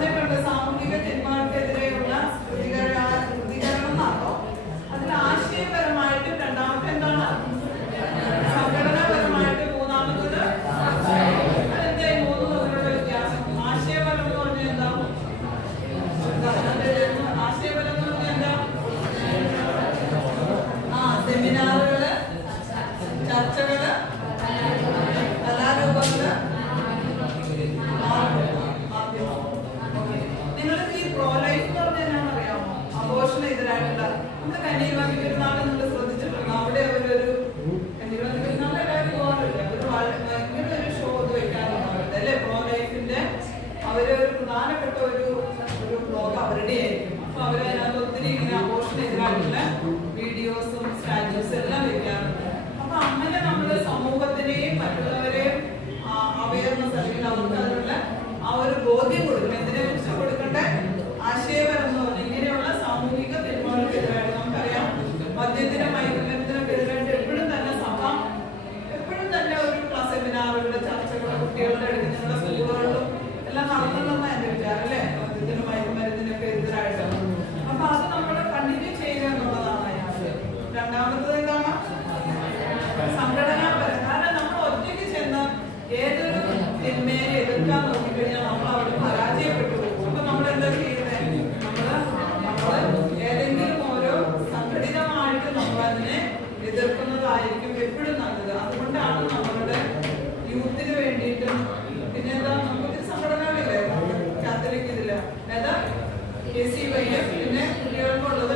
പറഞ്ഞിട്ടുണ്ട് സാമൂഹിക തിന്മകൾക്കെതിരെയുള്ള പ്രതികരണം എന്നാണോ? അതിൽ ആശയപരമായിട്ടും രണ്ടാമത്തെ എന്താണ്? സംഘടനാപരമായിട്ട് മൂന്നാമത്തത് അതെന്താ ഈ മൂന്ന് തമ്മിലുള്ള വ്യത്യാസം? ആശയപരം എന്ന് പറഞ്ഞാൽ എന്താ? ആശയപരം എന്ന് പറഞ്ഞാൽ എന്താ? സെമിനാറുകള്, ചർച്ചകള്, കലാരൂപങ്ങള്, നിങ്ങൾക്ക് ഈ പ്രോ ലൈഫ് എന്ന് പറഞ്ഞാൽ എന്നാണെന്ന് അറിയാമോ? അബോർഷന് എതിരായിട്ടുള്ള നമ്മുടെ കന്യാകുമാരി പെരുന്നാൾ നിങ്ങൾ ശ്രദ്ധിച്ചിട്ടുണ്ട്. അവിടെ അവരൊരു കന്യാകുമാരി പെരുന്നാൾ എല്ലാവരും പോകാറില്ല, അവർ ഭയങ്കര ഒരു ഷോ ഇത് വെക്കാറുണ്ട് അവരുടെ അല്ലെ പ്രോ ലൈഫിന്റെ. അവരൊരു പ്രധാനപ്പെട്ട ഒരു ബ്ലോഗ് അവരുടെ ആയിരിക്കും. അപ്പൊ അവരതിനകത്ത് ഒത്തിരി ഇങ്ങനെ അബോർഷന് എതിരായിട്ടുള്ള വീഡിയോസും സ്റ്റാറ്റസും എല്ലാം വെക്കാറുണ്ട്. അപ്പൊ അങ്ങനെ നമ്മുടെ സമൂഹത്തിനെയും മറ്റുള്ളവരെയും അവയർനെസ് അല്ലെങ്കിൽ അവർക്ക് അതിനുള്ള ആ ഒരു ബോധ്യം കൊടുക്കണം. എന്തിനെ കുറിച്ച് കൊടുക്കട്ടെ? ആശയപരം എന്ന് പറഞ്ഞാൽ ഇങ്ങനെയുള്ള സാമൂഹിക തിന്മകൾക്കെതിരായിട്ട് നമുക്കറിയാം മദ്യത്തിനും മയക്കുമരുന്നിനൊക്കെ എതിരായിട്ട് എപ്പോഴും തന്നെ സഭ എപ്പോഴും തന്നെ ഒരു ക്ലാസ് സെമിനാറുകളുടെ ചർച്ചകൾ കുട്ടികളുടെ അടുത്ത് ഞങ്ങളുടെ സ്കൂളുകളിലും എല്ലാം നടത്തുന്നതെന്നാണ് എൻ്റെ വിചാരം അല്ലേ? മദ്യത്തിനും മയക്കുമരുന്നിനൊക്കെ എതിരായിട്ട്. അപ്പൊ അത് നമ്മൾ കണ്ടിന്യൂ ചെയ്യുക എന്നുള്ളതാണ് അതിനകത്ത്. രണ്ടാമത്തത് എന്താണ്? സംഘടനാപരം. കാരണം നമ്മൾ ഒറ്റയ്ക്ക് ചെന്ന് ഏതൊരു തിന്മയെ എതിർക്കാൻ നോക്കിക്കഴിഞ്ഞാൽ നമ്മൾ അവിടെ പരാജയപ്പെട്ടു പോകും. അപ്പൊ നമ്മൾ എന്താ ചെയ്യുന്നത്? നമ്മള് ഏതെങ്കിലും ഓരോ സംഘടിതമായിട്ട് നമ്മൾ അതിനെ എതിർക്കുന്നതായിരിക്കും എപ്പോഴും നല്ലത്. അതുകൊണ്ടാണ് നമ്മളുടെ യൂത്തിന് വേണ്ടിയിട്ടും പിന്നെ എന്താ നമുക്ക് സംഘടനകളില്ലേ കാത്തലിക് ഇതില്ല ഏതാ KCY പിന്നെ കുട്ടികൾക്കുള്ളത്